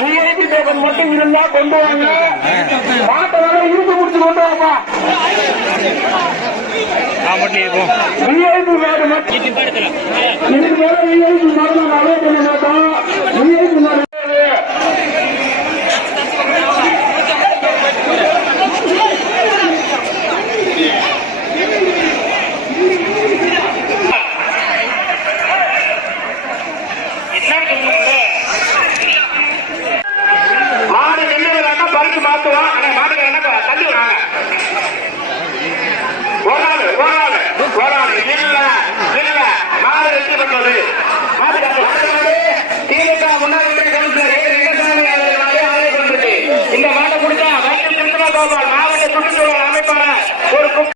VIP token மட்டும் இருந்தா கொண்டு வாங்க. மாட்டை வேலை இருந்து முடிச்சு கொண்டு மட்டும் நாங்க அலோவ் பண்ண மாட்டோம். மாத்துவான் ஆனா மாட்டுக்காரன் தள்ளுவான்